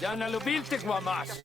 Ya no lo viste, guamas.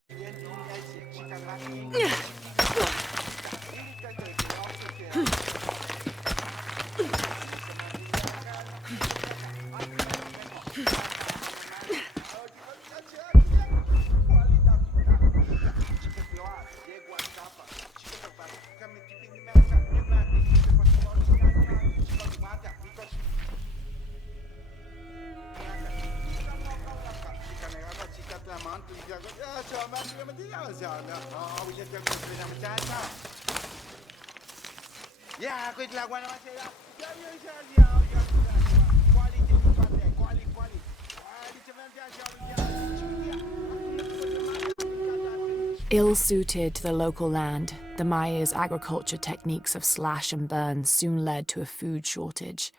Ill-suited to the local land, the Maya's agriculture techniques of slash and burn soon led to a food shortage.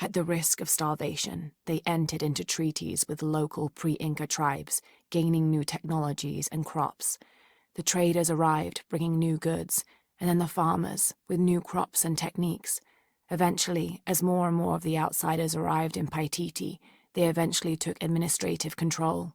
At the risk of starvation, they entered into treaties with local pre-Inca tribes, gaining new technologies and crops. The traders arrived, bringing new goods, and then the farmers, with new crops and techniques. Eventually, as more and more of the outsiders arrived in Paititi, they eventually took administrative control.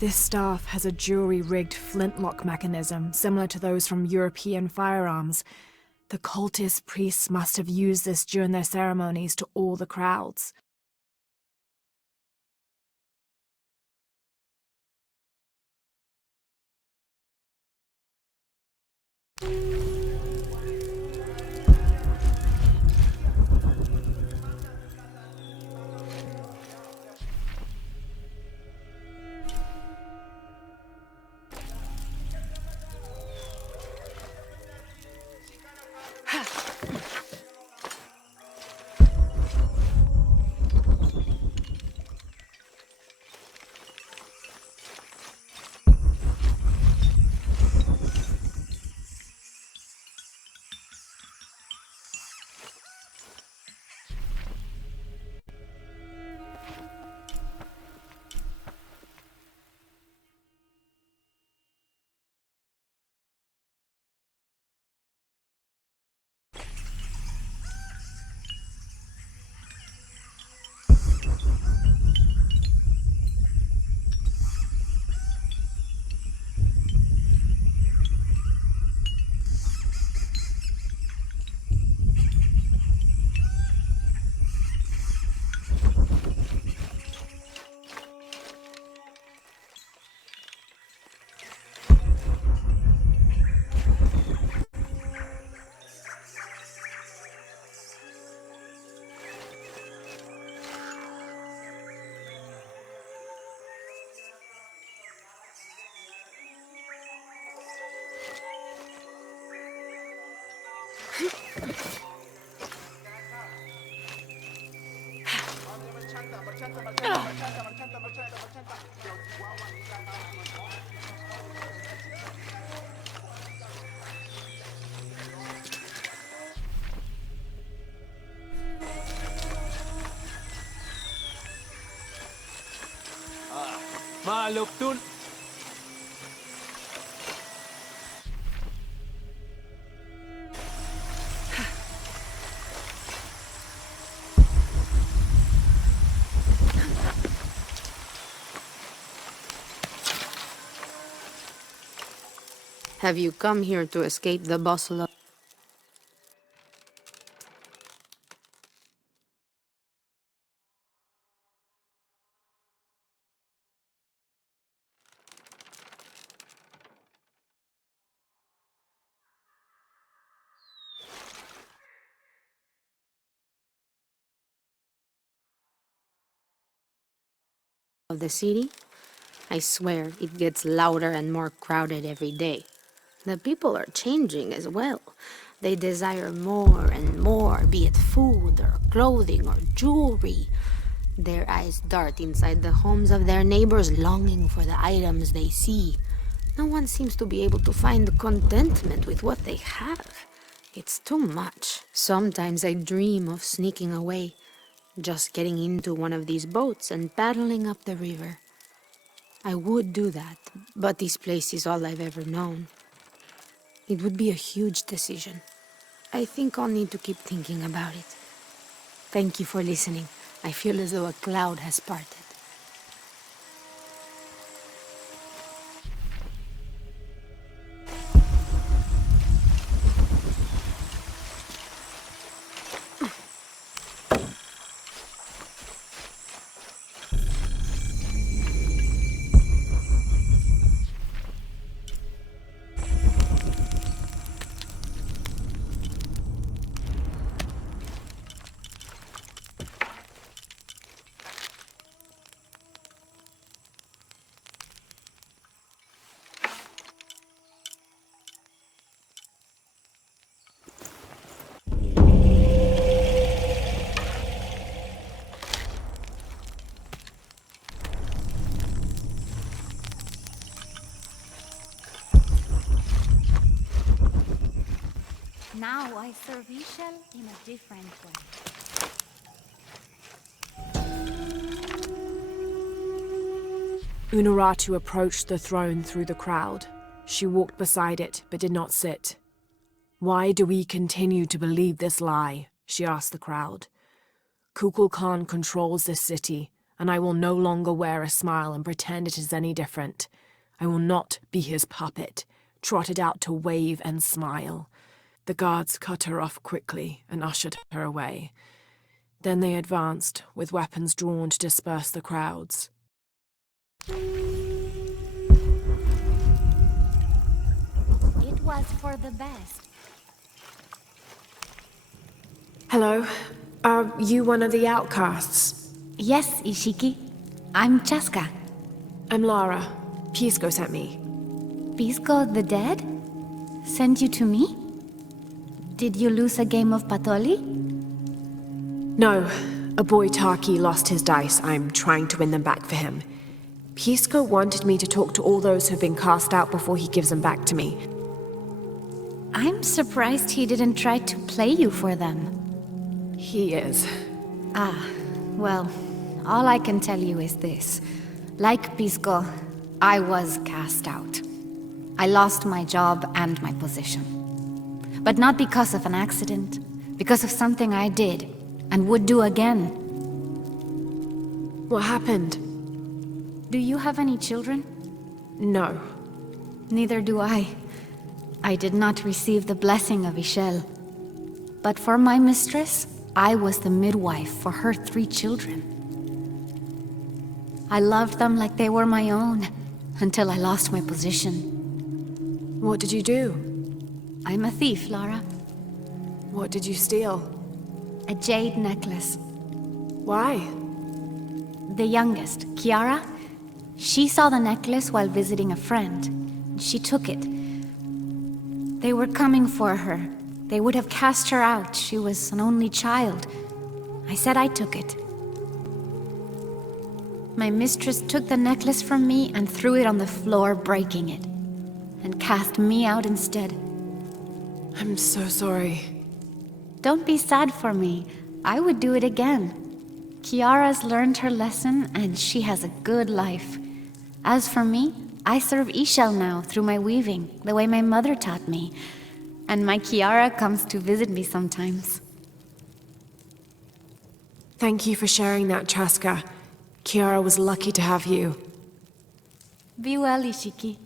This staff has a jury-rigged flintlock mechanism similar to those from European firearms. The cultist priests must have used this during their ceremonies to awe the crowds. Maalok dun. Have you come here to escape the bustle of the city? I swear, it gets louder and more crowded every day. The people are changing as well. They desire more and more, be it food or clothing or jewelry. Their eyes dart inside the homes of their neighbors, longing for the items they see. No one seems to be able to find contentment with what they have. It's too much. Sometimes I dream of sneaking away, just getting into one of these boats and paddling up the river. I would do that, but this place is all I've ever known. It would be a huge decision. I think I'll need to keep thinking about it. Thank you for listening. I feel as though a cloud has parted. Now I serve Ishel in a different way. Unuratu approached the throne through the crowd. She walked beside it, but did not sit. "Why do we continue to believe this lie?" she asked the crowd. "Kukulkan controls this city, and I will no longer wear a smile and pretend it is any different. I will not be his puppet, trotted out to wave and smile." The guards cut her off quickly and ushered her away. Then they advanced, with weapons drawn to disperse the crowds. It was for the best. "Hello. Are you one of the outcasts?" Yes, Ishiki. I'm Chaska. "I'm Lara. Pisco sent me." Pisco the dead? Sent you to me? Did you lose a game of Patoli? "No. A boy Taki lost his dice. I'm trying to win them back for him. Pisco wanted me to talk to all those who've been cast out before he gives them back to me." I'm surprised he didn't try to play you for them. "He is." Well, all I can tell you is this. Like Pisco, I was cast out. I lost my job and my position. But not because of an accident, because of something I did, and would do again. "What happened?" Do you have any children? "No." Neither do I. I did not receive the blessing of Ishel. But for my mistress, I was the midwife for her 3 children. I loved them like they were my own, until I lost my position. "What did you do?" I'm a thief, Lara. "What did you steal?" A jade necklace. "Why?" The youngest, Kiara, she saw the necklace while visiting a friend. She took it. They were coming for her. They would have cast her out. She was an only child. I said I took it. My mistress took the necklace from me and threw it on the floor, breaking it, and cast me out instead. "I'm so sorry." Don't be sad for me. I would do it again. Kiara's learned her lesson, and she has a good life. As for me, I serve Ishel now through my weaving, the way my mother taught me. And my Kiara comes to visit me sometimes. "Thank you for sharing that, Chaska. Kiara was lucky to have you." Be well, Ishiki.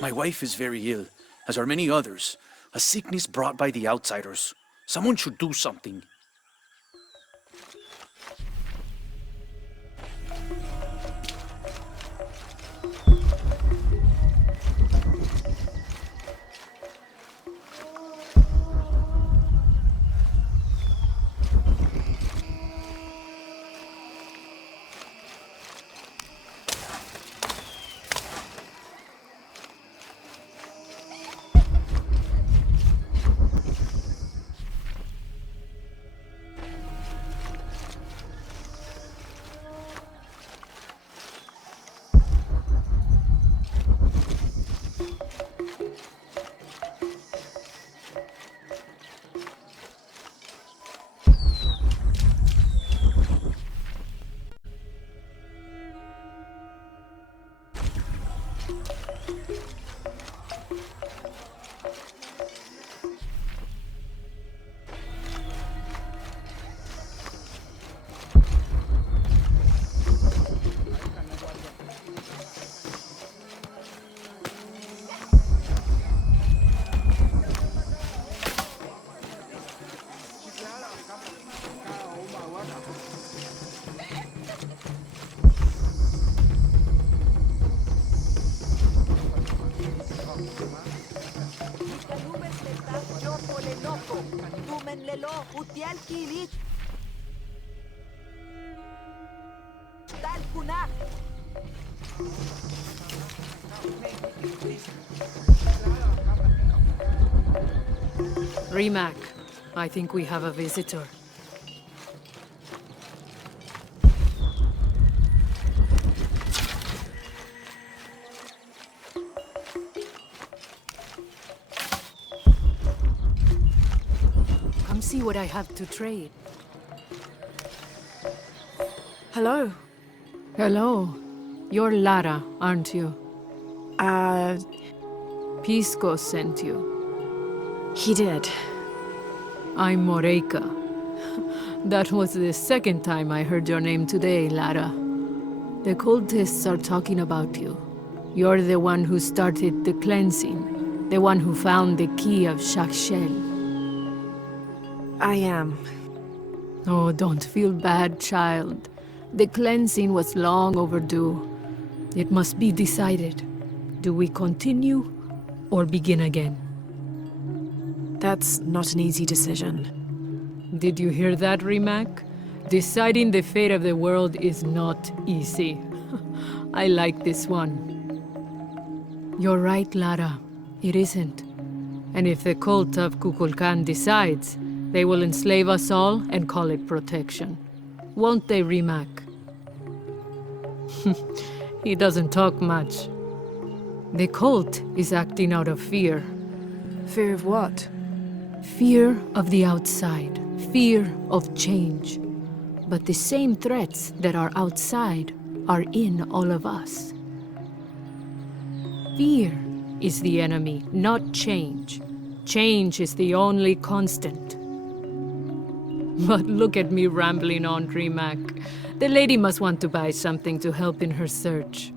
My wife is very ill, as are many others. A sickness brought by the outsiders. Someone should do something. Rimac, I think we have a visitor. Come see what I have to trade. Hello. Hello. You're Lara, aren't you? Pisco sent you. He did. I'm Moreika. That was the second time I heard your name today, Lara. The cultists are talking about you. You're the one who started the cleansing, the one who found the key of Shakshel. I am. Oh, don't feel bad, child. The cleansing was long overdue. It must be decided. Do we continue or begin again? That's not an easy decision. Did you hear that, Rimac? Deciding the fate of the world is not easy. I like this one. You're right, Lara. It isn't. And if the cult of Kukulkan decides, they will enslave us all and call it protection. Won't they, Rimac? He doesn't talk much. The cult is acting out of fear. Fear of what? Fear of the outside. Fear of change. But the same threats that are outside are in all of us. Fear is the enemy, not change. Change is the only constant. But look at me rambling on, Rimac. The lady must want to buy something to help in her search.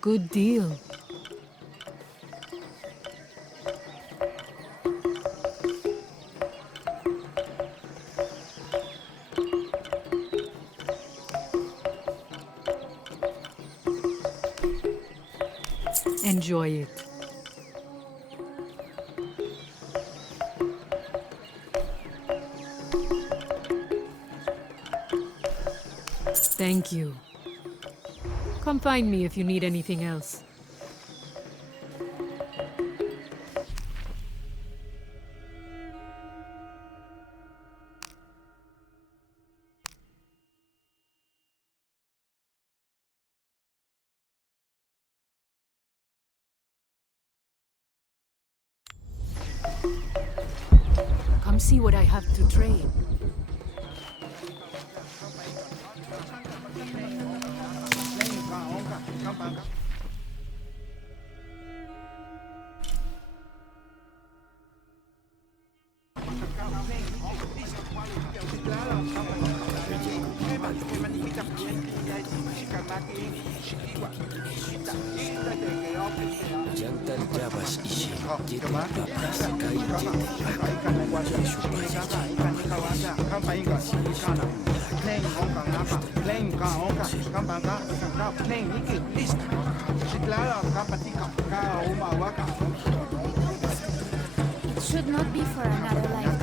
Good deal. Enjoy it. Thank you. Come find me if you need anything else. Come see what I have to trade. It should not be for another life.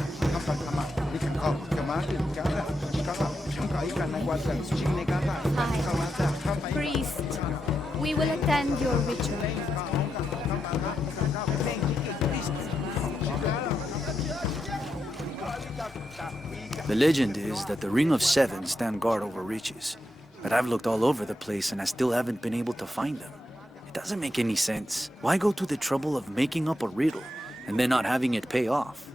Hi, priest. We will attend your ritual. The legend is that the Ring of Seven stand guard over riches. But I've looked all over the place and I still haven't been able to find them. It doesn't make any sense. Why go to the trouble of making up a riddle and then not having it pay off?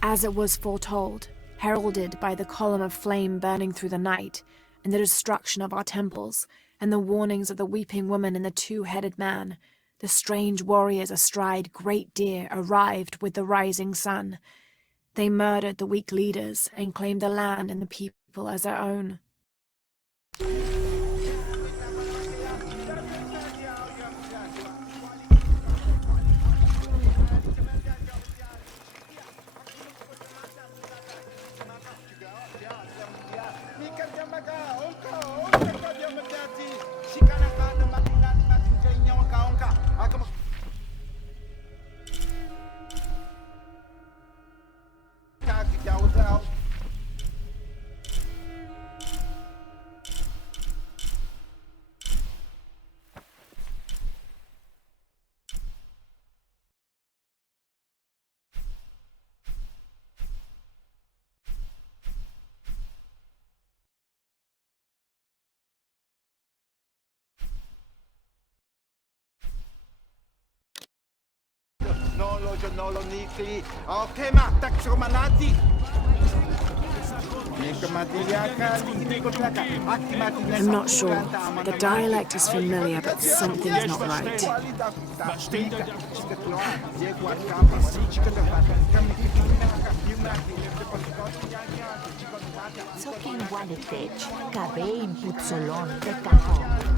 As it was foretold, heralded by the column of flame burning through the night, and the destruction of our temples, and the warnings of the weeping woman and the two-headed man, the strange warriors astride great deer arrived with the rising sun. They murdered the weak leaders and claimed the land and the people as their own. I'm not sure. The dialect is familiar, but something's not right. Sokin Wanitech, Kabein Putsolon, the Kahon.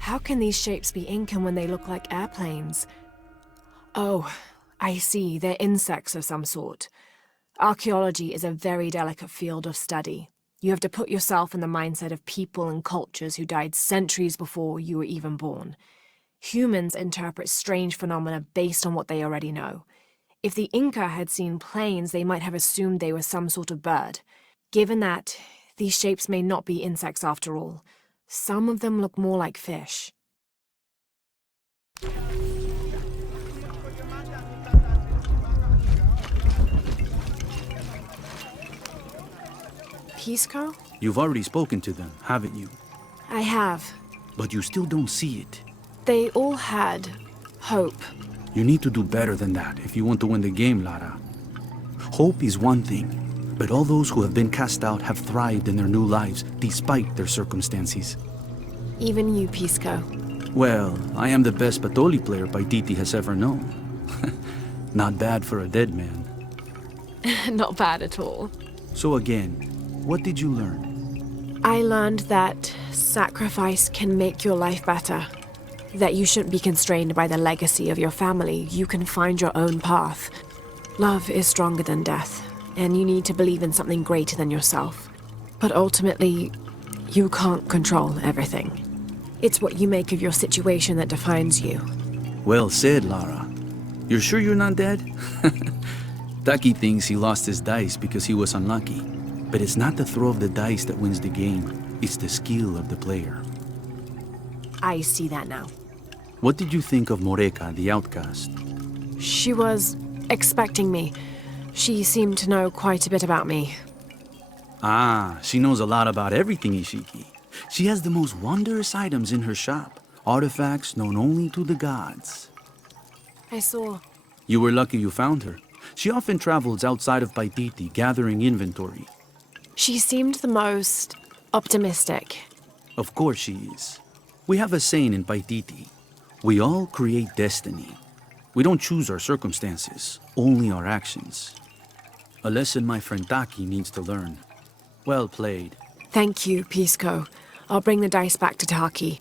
How can these shapes be Incan when they look like airplanes? Oh, I see. They're insects of some sort. Archaeology is a very delicate field of study. You have to put yourself in the mindset of people and cultures who died centuries before you were even born. Humans interpret strange phenomena based on what they already know. If the Inca had seen planes, they might have assumed they were some sort of bird. Given that, these shapes may not be insects after all. Some of them look more like fish. Pisco? You've already spoken to them, haven't you? I have. But you still don't see it. They all had hope. You need to do better than that if you want to win the game, Lara. Hope is one thing, but all those who have been cast out have thrived in their new lives despite their circumstances. Even you, Pisco. Well, I am the best Patoli player Paititi has ever known. Not bad for a dead man. Not bad at all. So again, what did you learn? I learned that sacrifice can make your life better. That you shouldn't be constrained by the legacy of your family. You can find your own path. Love is stronger than death, and you need to believe in something greater than yourself. But ultimately, you can't control everything. It's what you make of your situation that defines you. Well said, Lara. You're sure you're not dead? Taki thinks he lost his dice because he was unlucky. But it's not the throw of the dice that wins the game. It's the skill of the player. I see that now. What did you think of Moreka, the outcast? She was expecting me. She seemed to know quite a bit about me. Ah, she knows a lot about everything, Ishiki. She has the most wondrous items in her shop. Artifacts known only to the gods. I saw. You were lucky you found her. She often travels outside of Paititi, gathering inventory. She seemed the most optimistic. Of course she is. We have a saying in Paititi. We all create destiny. We don't choose our circumstances, only our actions. A lesson my friend Taki needs to learn. Well played. Thank you, Pisco. I'll bring the dice back to Taki.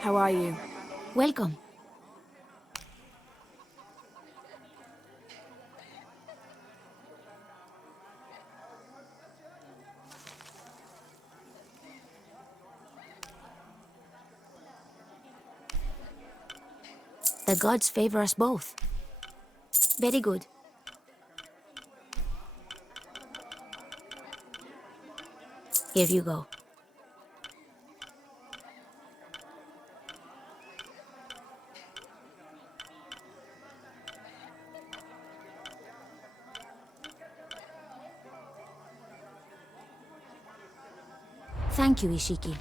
How are you? Welcome. The gods favor us both. Very good. Here you go. Thank you, Ishiki.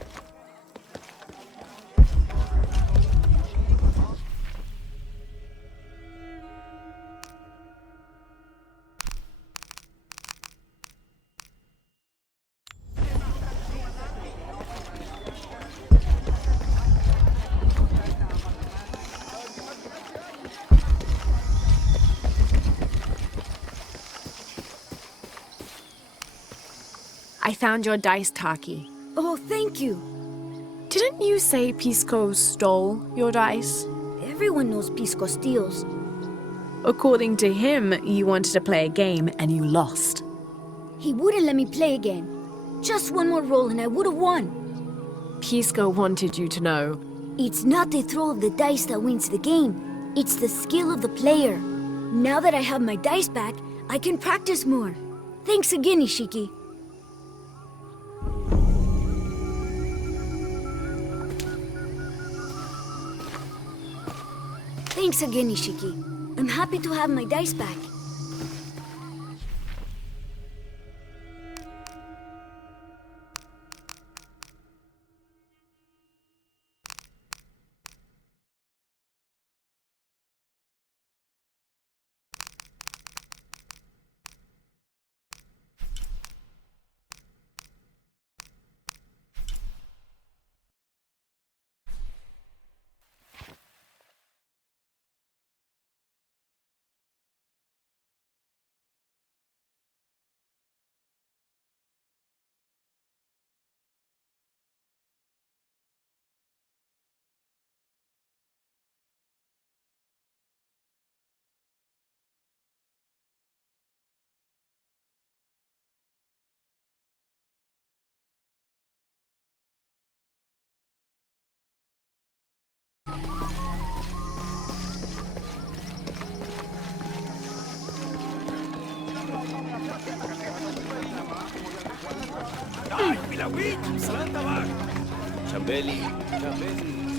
I found your dice, Taki. Oh, thank you. Didn't you say Pisco stole your dice? Everyone knows Pisco steals. According to him, you wanted to play a game and you lost. He wouldn't let me play again. Just one more roll and I would have won. Pisco wanted you to know. It's not the throw of the dice that wins the game. It's the skill of the player. Now that I have my dice back, I can practice more. Thanks again, Ishiki. Thanks again, Ishiki. I'm happy to have my dice back. Chambeli.